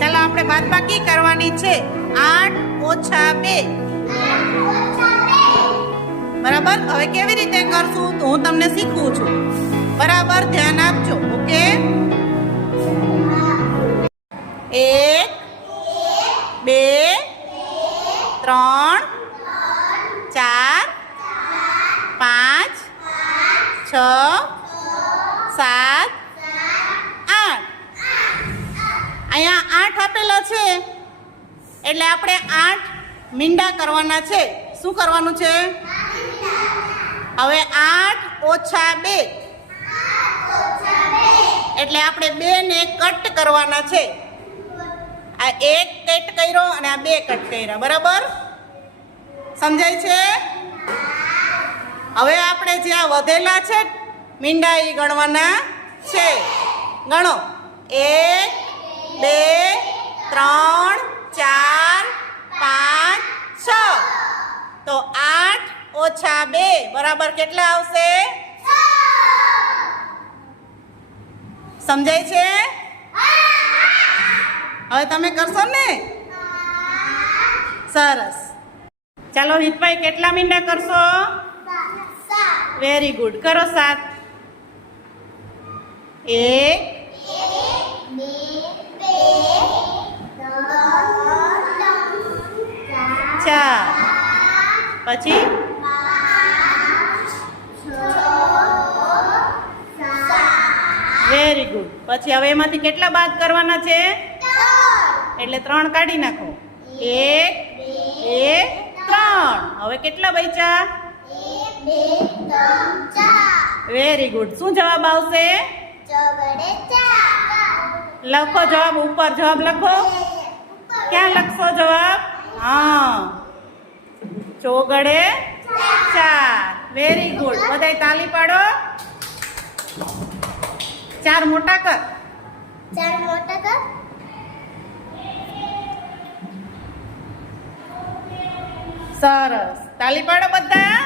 ચાલો આપણે બાદબાકી કરવાની છે. 8 ઓછા 2. બરાબર. હવે કેવી રીતે કરશું તો હું તમને શીખવું છું. બરાબર ધ્યાન આપજો. ઓકે. 1 2 3 4 5 6 7 8. અહીંયા 8 આપેલા છે એટલે આપણે 8 મીંડા કરવાના છે. શું કરવાનું છે? હવે 8 ઓછા 2 એટલે આપણે 2 ને કટ કરવાના છે. આ 1 કટ કર્યો અને આ 2 કટ કર્યા. બરાબર સમજાય છે? હવે આપણે જે આ વધેલા છે મીંડા એ ગણવાના છે. ગણો. 1 2 3 4 5 6. તો 8 ઓછા 2 બરાબર કેટલા આવશે? સમજાય છે? હવે તમે કરશો ને? સરસ. ચાલો હિતભાઈ કેટલા મીંડા કરશો? Very good. કરો 7. 1 4 પછી 7. Very good. પછી હવે એમાંથી કેટલા બાદ કરવાના છે? એટલે 3 કાઢી નાખો. 1 2 3. હવે કેટલા બચ્યા? 1 2 3 4. Very good. શું જવાબ આવશે? લખો જવાબ. ઉપર જવાબ લખો. ક્યાં લખશો જવાબ? હા, ચોગડે 4. Very good. બધાય તાલી પાડો. 4 મોટા કર. 4 મોટા કર. સરસ. તાલી પાડો બધા.